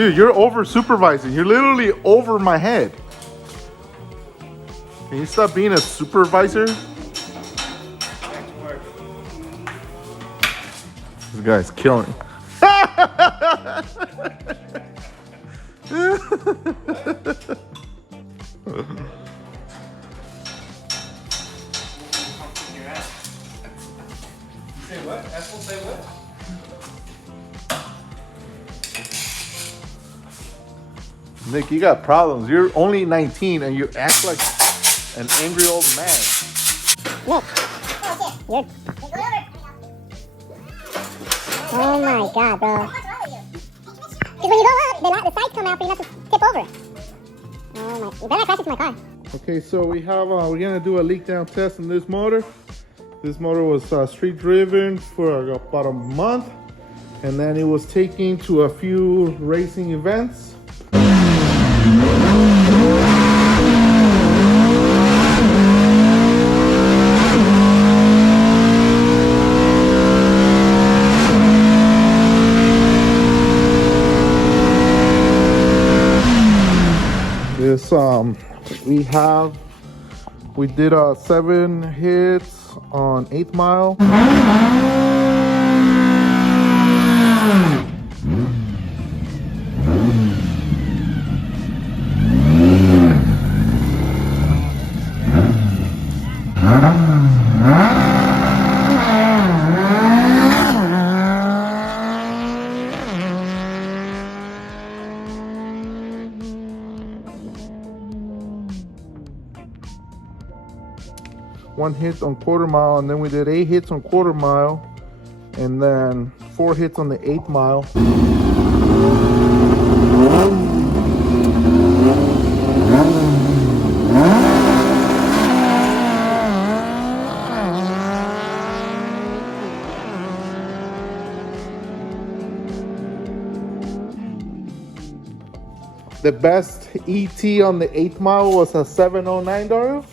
Dude, you're over supervising. You're literally over my head. Can you stop being a supervisor? This guy's killing. Say what? Asshole say what? Nick, you got problems. You're only 19 and you act like an angry old man. Nick. Oh, shit. Oh my god, bro. Because when you go up, the sides come out for you not to tip over. Oh my, you better not crash into my car. Okay, so we have, we're gonna do a leak down test on this motor. This motor was street driven for about a month, and then it was taken to a few racing events. This we did 7 hits on 8 Mile. One hit on 1/4 mile, and then we did 8 hits on 1/4 mile, and then 4 hits on the 8 mile. The best ET on the 8 mile was a 709, Dario.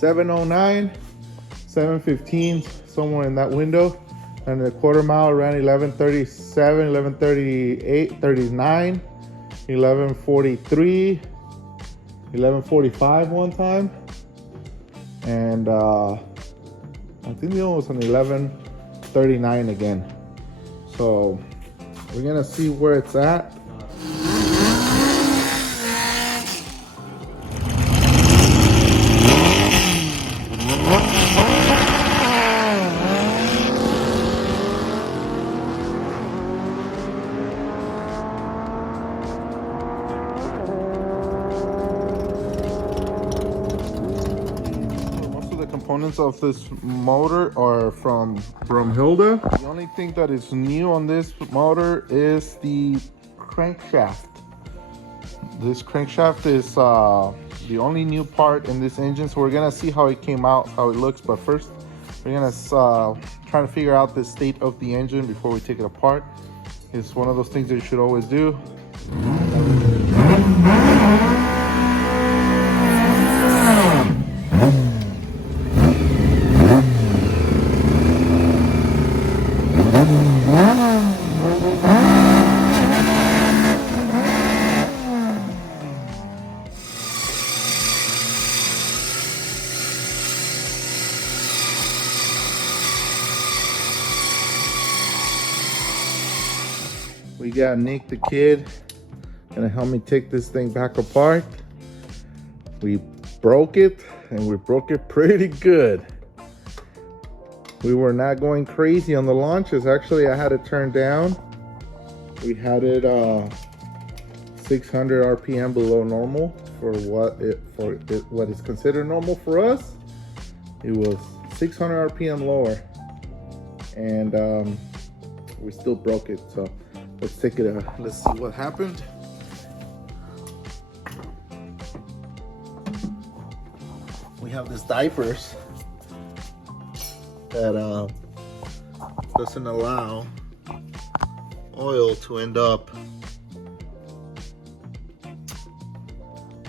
$709, $715, somewhere in that window. And the 1/4 mile ran 1137, 1138, 39, 1143, 1145 one time. And I think the other was on 1139 again. So we're gonna see where it's at. Components of this motor are from Brumhilde. The only thing that is new on this motor is the crankshaft. This crankshaft is the only new part in this engine, so we're gonna see how it came out, how it looks. But first, we're gonna try to figure out the state of the engine before we take it apart. It's one of those things that you should always do. We got Nick the kid gonna help me take this thing back apart. We broke it, and we broke it pretty good. We were not going crazy on the launches. Actually, I had it turned down. We had it 600 RPM below normal for what is considered normal for us. It was 600 RPM lower, and we still broke it. So let's take it out. Let's see what happened. We have these diapers that doesn't allow oil to end up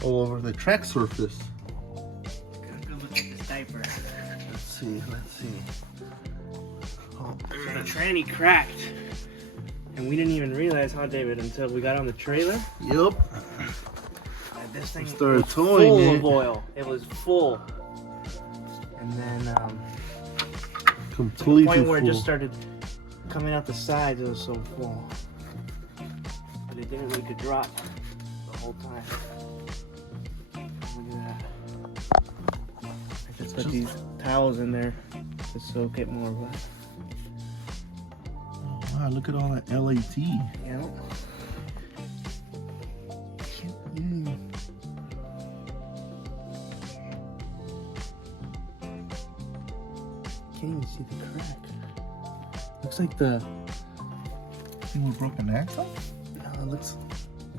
all over the track surface. Gotta go look at this diaper. Let's see. Oh, So the tranny cracked. And we didn't even realize, huh, David, until we got on the trailer. yep. And this thing Started was towing full it. of oil. It was full. And then Completely point where it full. just started coming out the sides. It was so full. But it didn't make a drop the whole time. Look at that. I just put these towels in there to soak it more wet. Wow, look at all that LAT. Yeah. Can't even see the crack. Looks like the. Thing with broken axle? No, it looks.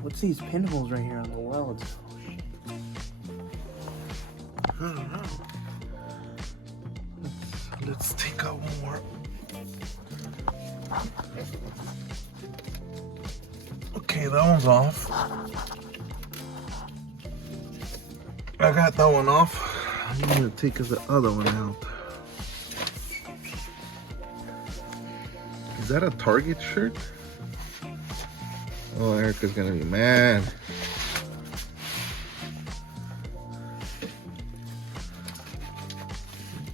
What's these pinholes right here on the welds? Oh shit. I don't know. Let's take out one more. Okay, that one's off. I got that one off. I'm gonna take the other one out. Is that a Target shirt? Oh, Erica's gonna be mad.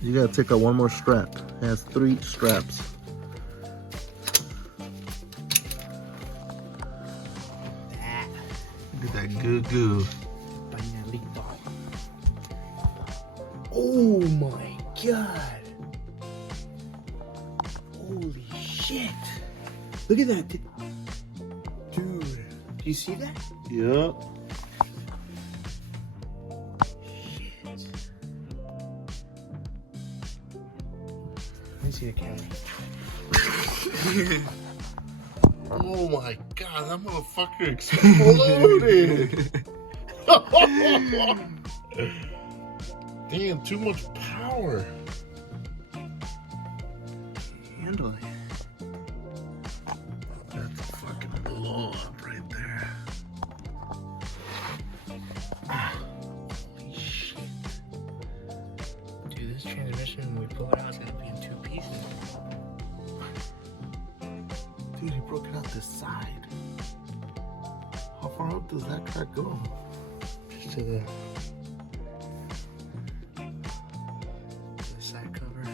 You gotta take out one more strap. It has 3 straps. Look at that goo. Oh my god! Holy shit! Look at that, dude. Do you see that? Yep. Shit. Let me see the camera. Oh my god, that motherfucker exploded! Damn, too much power. Handle it. That's a fucking blow up right there. Holy shit. Dude, this transmission, when we pull it out, it's gonna be in 2 pieces. Dude, he broke it out this side. How far up does that crack go? Just to the side cover.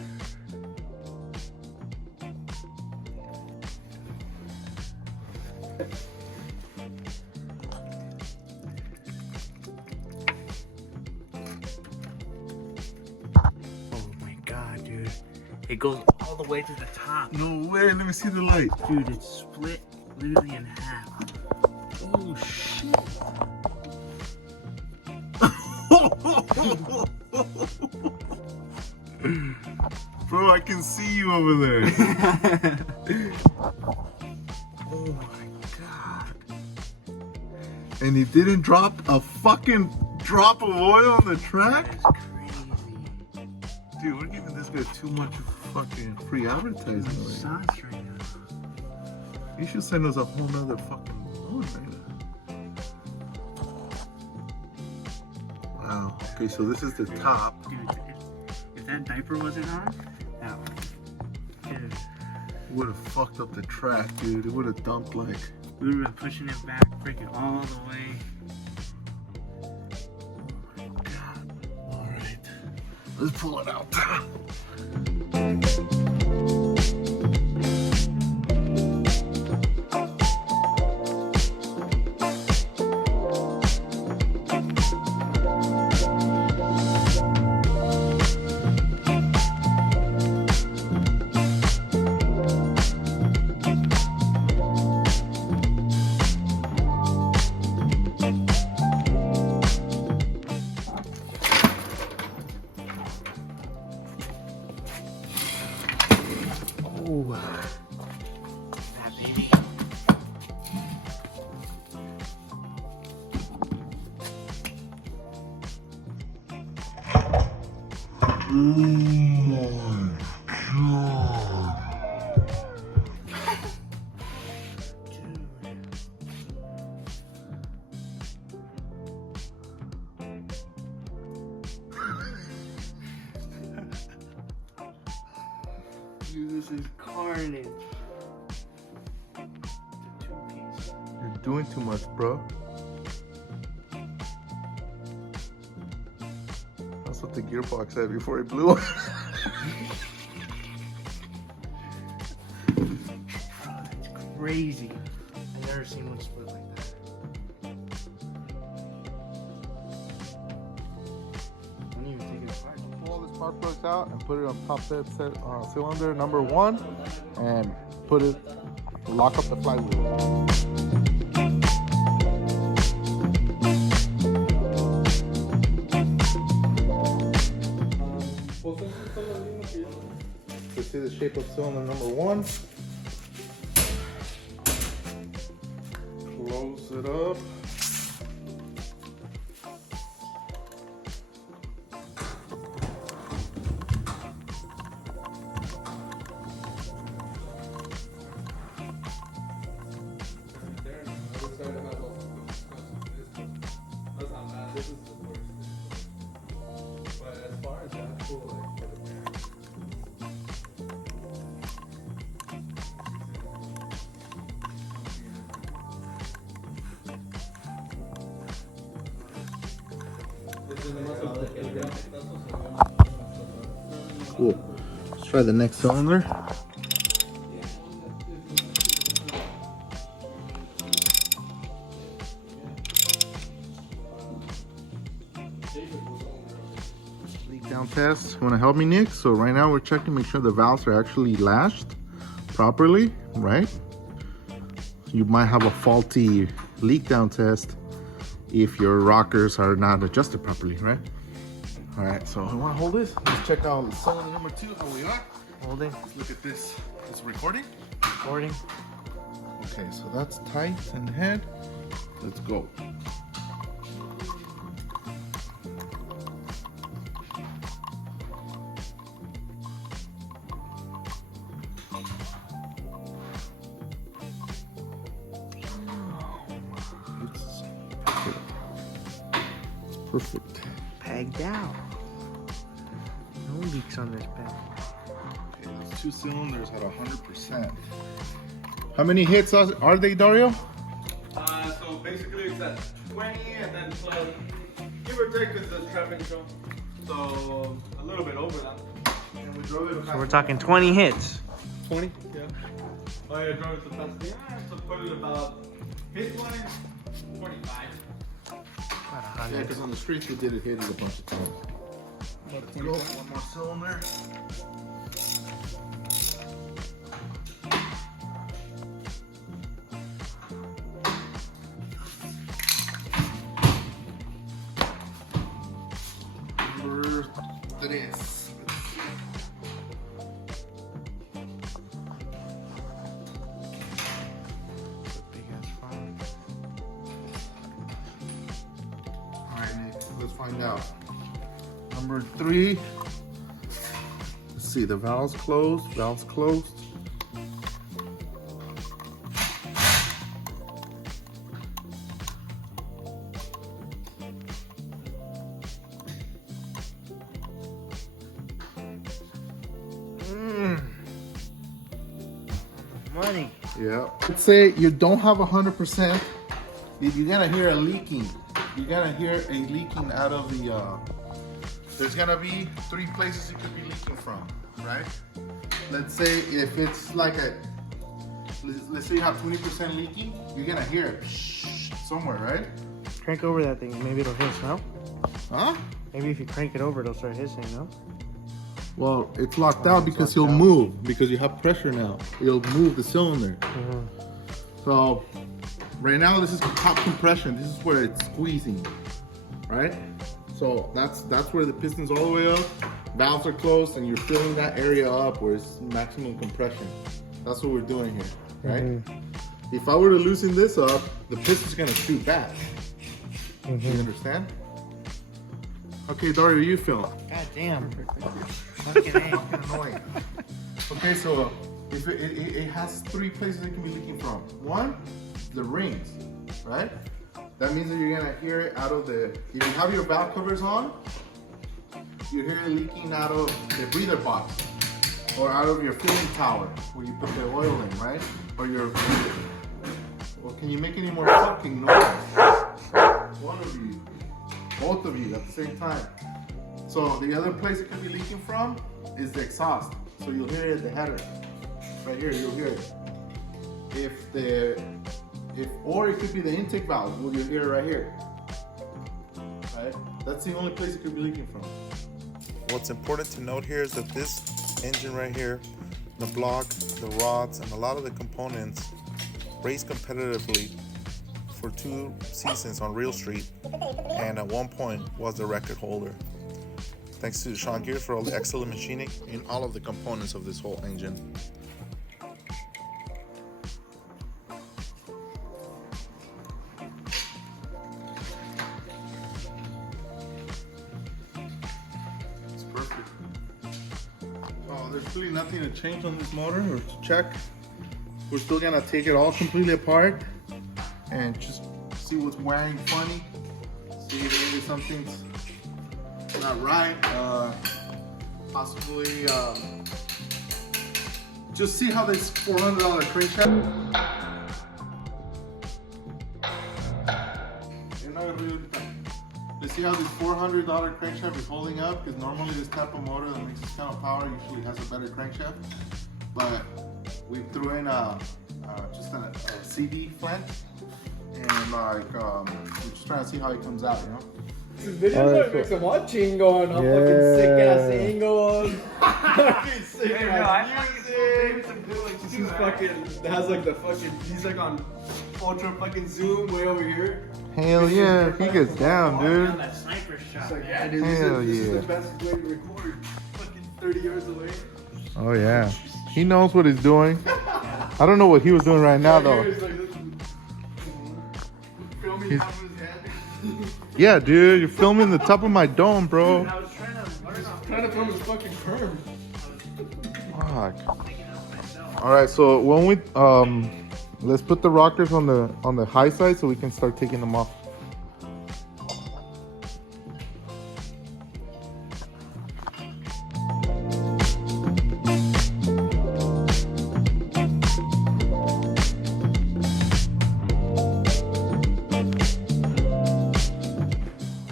Oh my god, dude. It goes all the way to the top. No way, let me see the light. Dude, it's split literally in half. Oh shit. Bro, I can see you over there. Oh my god. And he didn't drop a fucking drop of oil on the track? That's crazy. Dude, we're giving this guy too much fucking free advertising. already. Sauce right now. You should send us a whole nother fucking load right now. Wow. Okay, so this is the top. Dude, if that diaper wasn't on, that one. Dude, Would have fucked up the track, dude. It would have dumped like. we would have been pushing it back freaking all the way. Oh my god. Alright. Let's pull it out. Dude, this is carnage. The two-piece. You're doing too much, bro. That's what the gearbox said before it blew. It's crazy. I've never seen one split like that. I didn't even take it apart. Pull all the spark plugs out and put it on top of cylinder number 1 and lock up the flywheel. You see the shape of cylinder number 1. Close it up. Cool. Let's try the next cylinder. Leak down test. You want to help me, Nick? So right now we're checking to make sure the valves are actually lashed properly, right? You might have a faulty leak down test if your rockers are not adjusted properly, right? All right, so I want to hold this. Let's check out cylinder number 2, how we are. Holding. Let's look at this. It's recording. Recording. Okay, so that's tight in the head. Let's go. It's perfect. Pegged out. No leaks on this peg. Okay, those 2 cylinders at 100%. How many hits are they, Dario? So basically it's at 20 and then plus, give or take, is the trapping show. So a little bit over that. And we drove it So we're talking 20 hits. 20? Yeah. Oh yeah, drove it to fast. Yeah, so put it about hit-wise, 25. About Yeah, 100. because on the streets we did hit it a bunch of times. About Go, 25. one more cylinder. Number 3. Big ass phone. All right, Nick, let's find out. Number 3. Let's see, the valves closed, valves closed. Money. Yeah. Let's say you don't have 100%. You're gonna hear a leaking. You're gonna hear a leaking out of the. There's gonna be 3 places it could be leaking from, right? Let's say if it's like let's say you have 20% leaking, you're gonna hear it somewhere, right? Crank over that thing. Maybe it'll hiss, no? Huh? Maybe if you crank it over, it'll start hissing, no? Well, it's locked Oh, out it's because locked he'll out. move because you have pressure now. It'll move the cylinder. So right now this is top compression. This is where it's squeezing, right? So that's where the piston's all the way up. Valves are closed and you're filling that area up where it's maximum compression. That's what we're doing here, right? If I were to loosen this up, the piston's gonna shoot back. You understand? Okay, Dario, you film. God damn. Fucking A. Annoying. Okay, so if it has 3 places it can be leaking from. One, the rings, right? That means that you're gonna hear it out of the, if you have your valve covers on, you hear it leaking out of the breather box or out of your filling tower where you put the oil in, right? Or your, well, can you make any more fucking noise? One of you, both of you at the same time. So the other place it could be leaking from is the exhaust. So you'll hear it at the header. Right here, you'll hear it. Or it could be the intake valve, well, you'll hear it right here. Right? That's the only place it could be leaking from. What's important to note here is that this engine right here, the block, the rods, and a lot of the components raced competitively for 2 seasons on Real Street, and at one point was the record holder. Thanks to Sean Gears for all the excellent machining in all of the components of this whole engine. It's perfect. Oh, there's really nothing to change on this motor or to check. We're still gonna take it all completely apart and just see what's wearing funny. See if maybe something's not right. Possibly just see how this $400 crankshaft. You're not gonna be able to see how this $400 crankshaft is holding up, because normally this type of motor that makes this kind of power usually has a better crankshaft. But we threw in just a CD flange, and like we're just trying to see how it comes out, you know. This video might make some watching going on, fucking sick ass angles, fucking sick ass music. He's fucking has like the fucking, he's like on ultra fucking zoom way over here. Hell yeah, he gets down, dude. That sniper shot. Like, yeah, dude, Hell this is yeah. the best way to record. Fucking 30 yards away. Oh yeah, he knows what he's doing. I don't know what he was doing right now though. He's like, filming He's- half of his head. Yeah, dude, you're filming the top of my dome, bro. I was trying to learn off Trying to film his fucking perm. Fuck. All right, so when we let's put the rockers on the high side so we can start taking them off.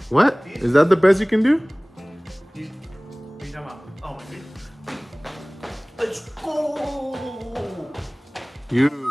What? Is that the best you can do? What are you talking about? Oh, my God. Let's go! You